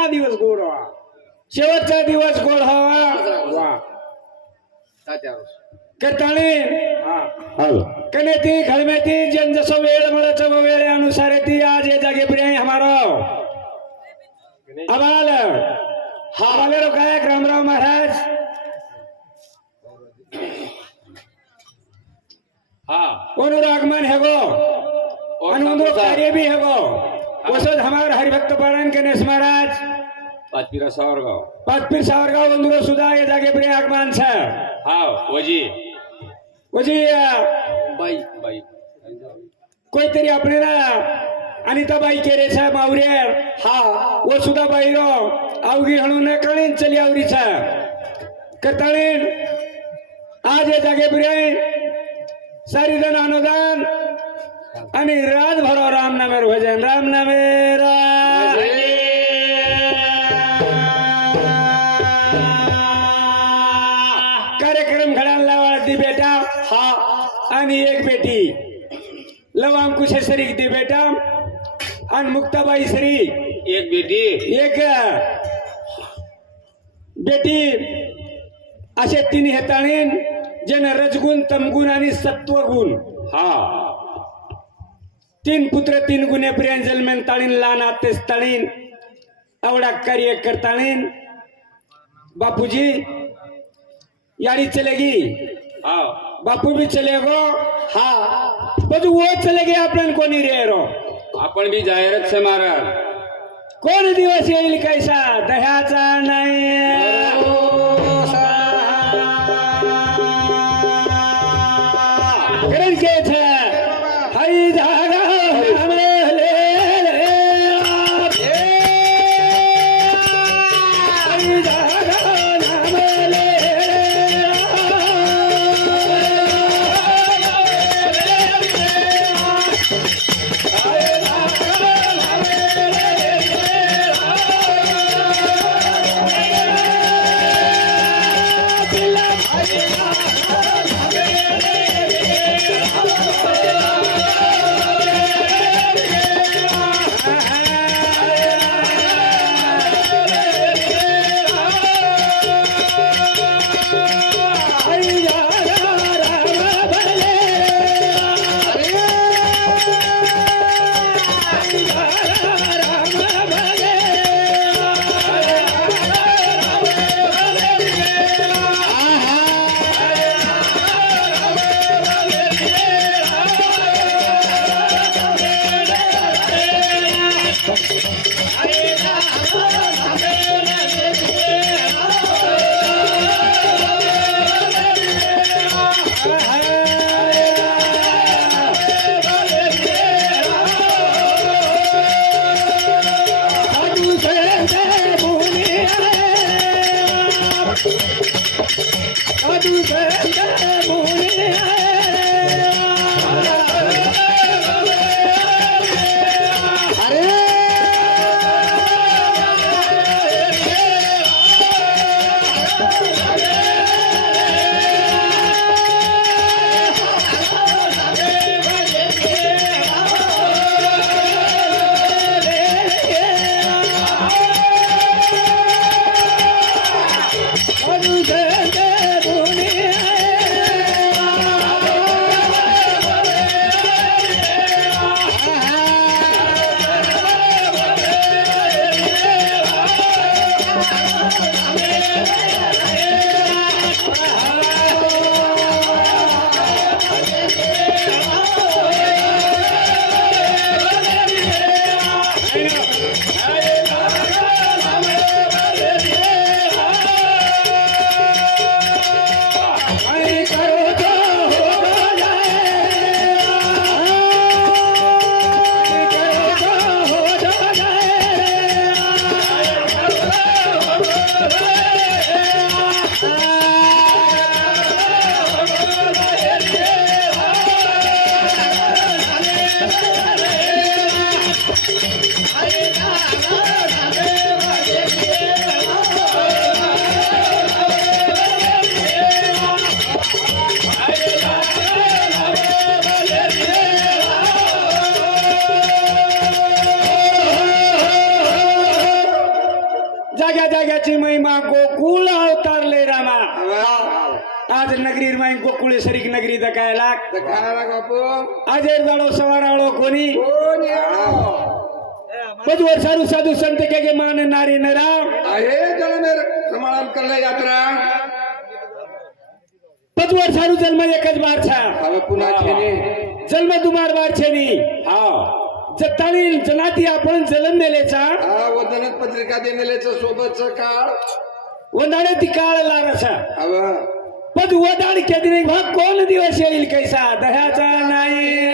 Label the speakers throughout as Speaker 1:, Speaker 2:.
Speaker 1: शेवटचा दिवस गोड वा
Speaker 2: शेवटचा दिवस गोड हवा.
Speaker 1: वा.
Speaker 2: करताळी
Speaker 1: हा.
Speaker 2: कनेती खळमेती जन जसं वेळ मिळत वेळे अनुसार ती आज ये जागे प्रिय हमारो. अबाल. हमारे गायक रामराव महाराज?
Speaker 1: हा.
Speaker 2: कोण आगमन है गो और उनको कार्य भी है गो वसद हमार हरिभक्त पारायण गणेश महाराज।
Speaker 1: पाचपिरा सावरगाव।
Speaker 2: पाचपीर सावरगाव बंधुरो सुद्धा ये जागे प्रिय आगमन छ
Speaker 1: हा वजी।
Speaker 2: वजी
Speaker 1: बाई बाई।
Speaker 2: कोणतरी आपल्याला अनिताबाई केरे साहेब आवरेर हा व सुद्धा बाई रो अवघी हणून कळीन चली आवरीचा। करताळीन। आज या जागे बिराई सारी जण अनुदान आणि राज भरो राम नामेर भजन राम नामेरा। कार्यक्रम घडायला लावा ती बेटा हा आणि एक बेटी। लवांग कुशेश्वरी ती बेटा आणि मुक्ताबाई श्री।
Speaker 1: एक बेटी।
Speaker 2: एक बेटी। असे तीन हेताळीन जन रजगुण तमगुण आणि सत्वगुण।
Speaker 1: हा।
Speaker 2: तीन पुत्र तीन गुन्हे प्रियन जन्मेन ताळीन लहान आतेस ताळीन आवडा कार्य करताळीन बापूजी याडी चलेगी
Speaker 1: हा
Speaker 2: बापू भी चलेगो हा. બધું वो चलेगी आपण कोणी रे रो?
Speaker 1: आपण बी जाहिरात से महाराज
Speaker 2: कोण दिवस येईल कैसा? दह्याचा नाही. Hey! काय लाग? कोणी? पदवर साधू संत के मान नारी
Speaker 3: आहे समाधान यात्रा.
Speaker 2: जन्म एकच बार छा
Speaker 3: पुन्हा
Speaker 2: जन्म दुमार बार छेनी हा. जताळी जनाती आपण जलम
Speaker 3: नेलेचा. पत्रिका दे नेलेचा सोबतचा काळ.
Speaker 2: वंदाडे ती काळ लारसा
Speaker 3: હવે
Speaker 2: पद वदाड केदिने भाग कोण दिवस येईल कैसा दह्याचा नाही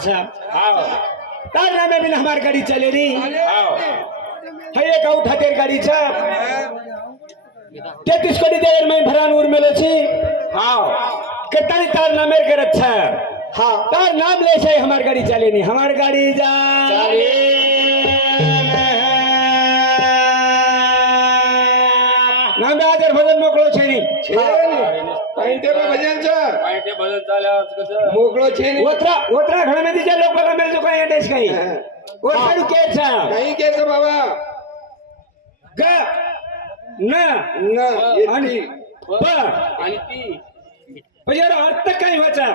Speaker 2: अच्छा कारनामे बिन हमार गाड़ी चले
Speaker 1: नी।
Speaker 2: है एक आउट हतेर गाड़ी छ तेतीस कोटी देर में भरान उर मिले छी
Speaker 1: हां
Speaker 2: कितनी तार नामे करत छ हां। तार नाम ले छै हमार गाड़ी चले नी। हमार गाड़ी जा।
Speaker 3: चले।
Speaker 1: नाम आदर भजन मोकलो
Speaker 3: छै नी। पाहिजे
Speaker 2: भजन चाल पाहिजे भजन चालल्यावर कसं? मोकळं छेन ओतरा लोकांना मिळतो काय येतेस काही ओतरू
Speaker 3: केचा नाही केचं बाबा.
Speaker 2: ग न
Speaker 3: न
Speaker 2: आणि प.
Speaker 1: आणि ती.
Speaker 2: म्हणजे यार अर्थ काय व्हायचा?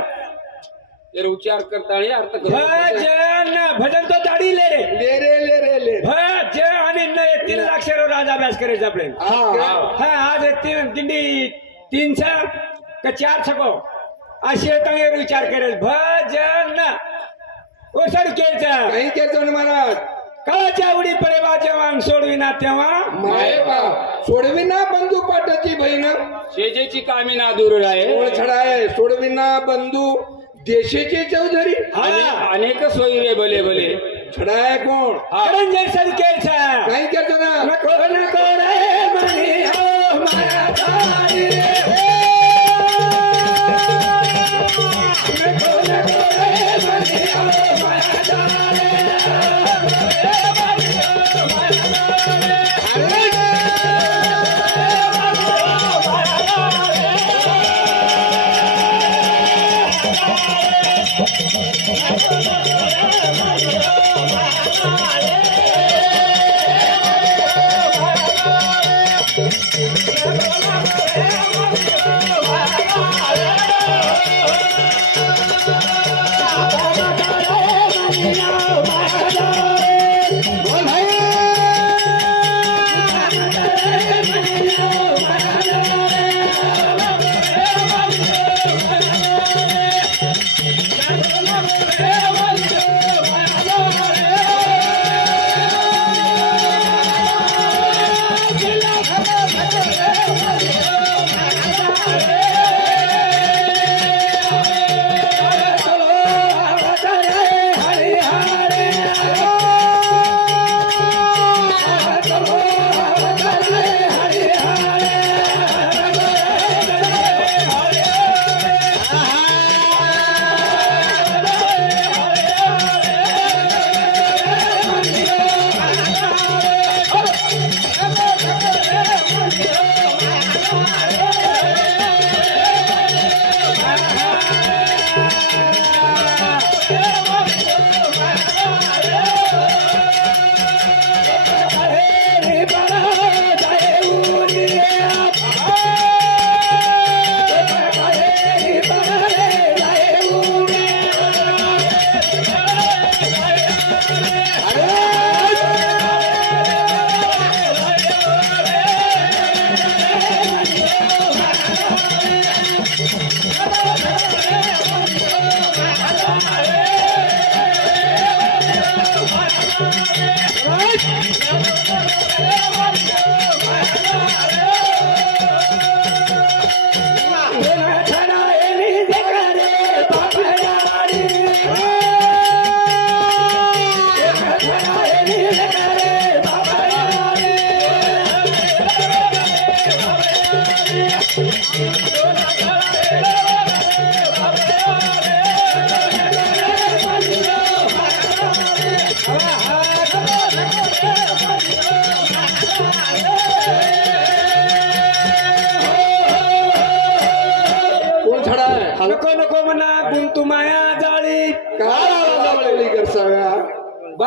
Speaker 1: उच्चार करता आणि अर्थ
Speaker 2: भजन भजन तो दाढी ले रे.
Speaker 3: ले रे ले रे ले.
Speaker 2: भज आणि न तीन अक्षर आज अभ्यास करायचा आपल्याला.
Speaker 3: हा.
Speaker 2: हा आज तीन दिंडी तीन चार का चार छको अशी तंगेर विचार करेल. भजन. ओ सर केचा
Speaker 3: काही के છે ને महाराज.
Speaker 2: काळाच्या उडी पडे जेव्हा अंग सोडविना तेव्हा.
Speaker 3: माय बा सोडवी ना बंधू पाठ
Speaker 1: शेजेची कामी ना दूर आहे.
Speaker 3: कोण छडाय सोडविना बंधू देशेचे चौधरी.
Speaker 2: हा.
Speaker 1: अनेक सोयी रे भले भले
Speaker 3: छडाय कोण?
Speaker 1: हा.
Speaker 2: रंजन सलकेचा
Speaker 3: काही करतो ना
Speaker 2: नको नको.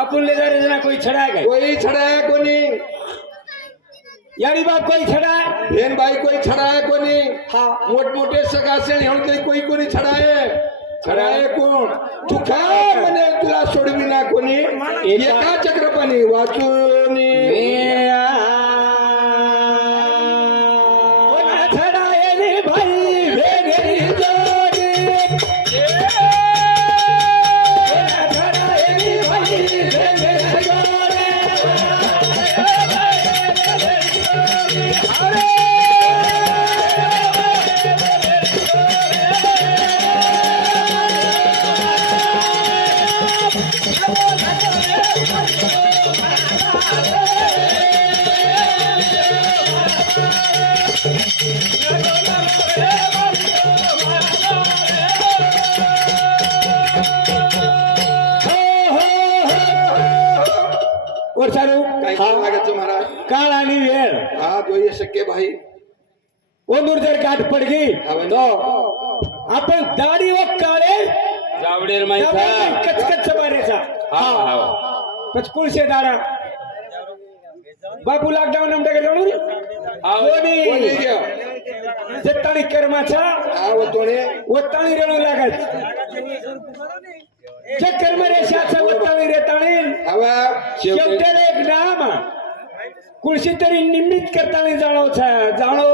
Speaker 2: बापूले जरे जना कोई छड़ा है
Speaker 3: कोई छडाय कोणी
Speaker 2: यारी बाप कोई छड़ा है?
Speaker 3: भेन बाई कोई छडाय कोणी
Speaker 2: हा।
Speaker 3: मोठमोठे सगासे म्हणून काही कोई कोणी छडाय छडाय कोण तू काय म्हणे तुला सोडविना कोणी एका चक्रपाणी वाचून
Speaker 2: भाई। ओनूर जर गाठ पडली तो आपण दाढी व काळे
Speaker 1: जावडेर माहिती
Speaker 2: कचकच मारायचा
Speaker 1: हा हा।
Speaker 2: पचकुळशे दारा बापू लॉकडाऊन आमच्याकडे
Speaker 1: हा।
Speaker 3: घ्या
Speaker 2: जत्ताळी कर्माचा
Speaker 3: हा वतोणे
Speaker 2: वत्ताळी रेणू लागत जे कर्म रेषाचा वत्ताळी रेताळी
Speaker 3: हवा
Speaker 2: शेवट्याला एक नाम। कुळशी तरी निमित्त करताना जाणवचा जाणो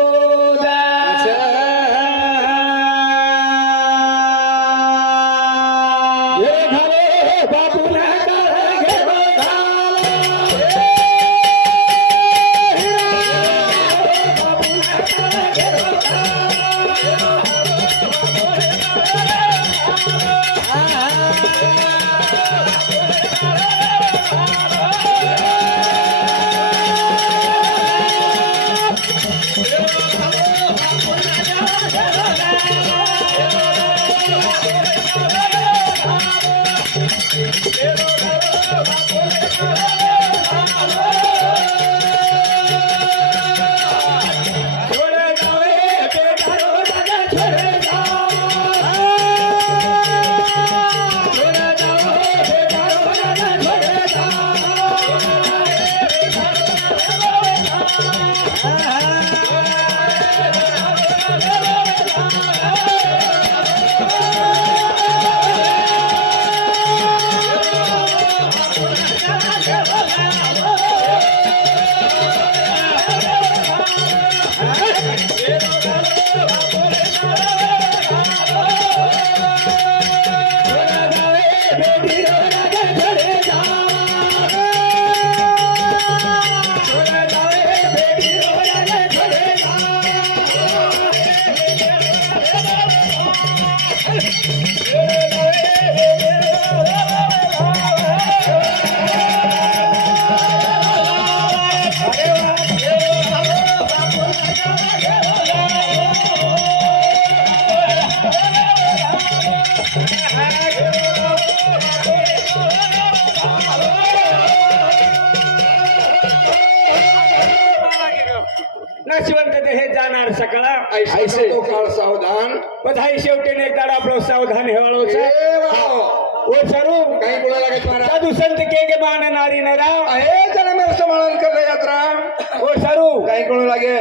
Speaker 2: ओ सरू
Speaker 3: काही कळू लागे?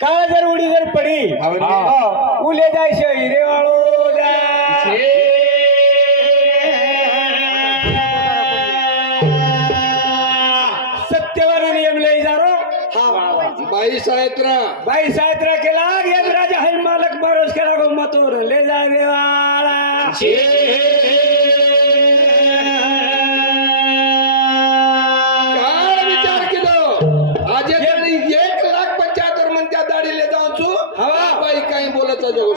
Speaker 2: काळ जर उडी जर पडी हा, उले जाय हिरे वाळो जा. सत्यवान नियम जारो. हा
Speaker 3: बाई सायत्रा
Speaker 2: बाई सायत्रा केला गेम राजा है मालक बरोस केला गो मतोर ले जा देवाळा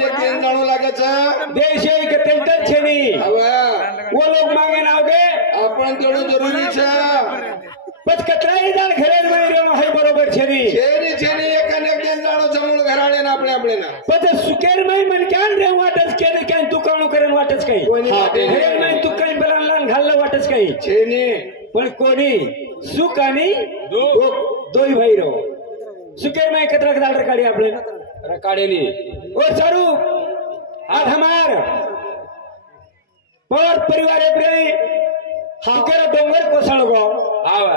Speaker 3: एकन जाणू लागायचं.
Speaker 2: देश एक छेनी.
Speaker 3: हवा.
Speaker 2: वो लोग मागे नाव दे
Speaker 3: आपण तेवढं जरुरीचं.
Speaker 2: पच कतराही जाण घरेल रे है बरोबर छेनी.
Speaker 3: छेनी छेनी एकन एक दिन जाणू जमूळ घराळे ना आपले आपले ना
Speaker 2: पच सुकेर मै मन क्यान रे वाटच केले काय तू काणू करेन वाटच काही. घरेल मै तू काही बलान घाललं वाटच काही.
Speaker 3: छेनी.
Speaker 2: पण कोणी सुख आणि दोई भाई सुकेर मै कतरा काढी आपले
Speaker 1: रकाडेली.
Speaker 2: ओ चारू आज हमार. पर परिवार प्रेमी हमके डोंगर कोसळ गो. आवा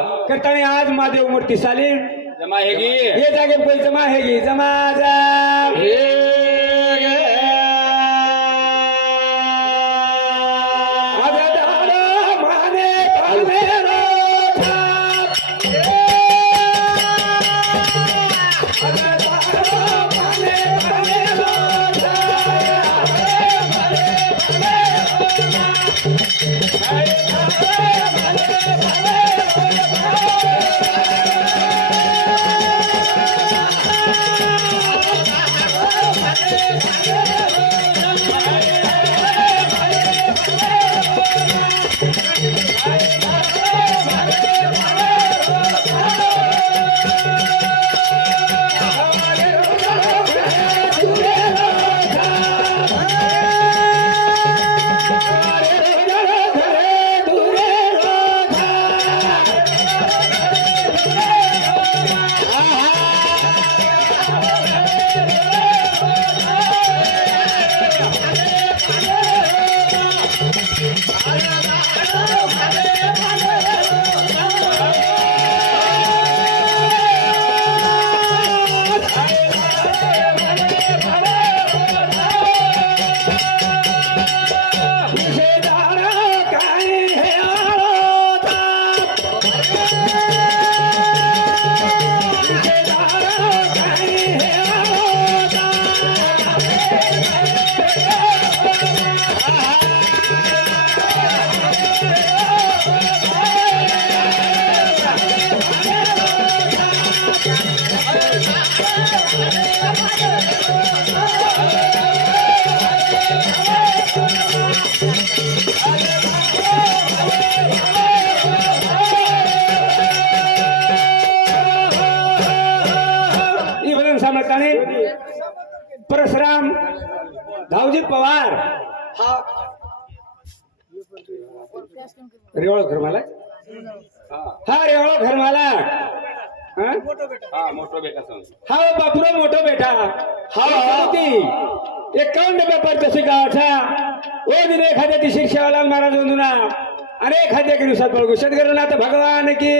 Speaker 2: आज महादेव मूर्ति साली.
Speaker 1: जमा हे
Speaker 2: ये जागे कोई जमा हैगी जमा जा. मताने परशुराम धावजीत पवार. हा रेवळ
Speaker 1: घरमाला
Speaker 2: हा रेवळ घरमाला हा? बापूर मोठो बेटा. हा एकावन्न डब्या तशी गावाचा. ओ दिन एखाद्या शिक्षा शेवालाल महाराज अनेक अरे एखाद्या दिवसात बळगू. शेतकऱ्यांना आता भगवान की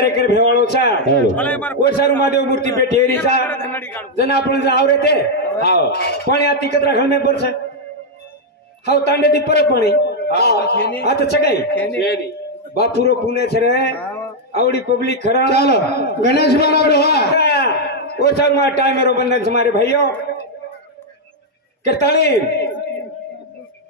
Speaker 2: कार्यक्रम हेवाळोचा ओसारू महादेव मूर्ति पेटेरीचा जण आपण आवरे ते.
Speaker 1: हाव.
Speaker 2: पण या तिकत राखल नाही परस हाव तांडे ती परत पण आता
Speaker 1: सगळी.
Speaker 2: बापूरो पुणे सर. आवडी पब्लिक खरा.
Speaker 3: गणेश
Speaker 2: ओसारू महा टाइम बंधन मारे भाइयों के तालीम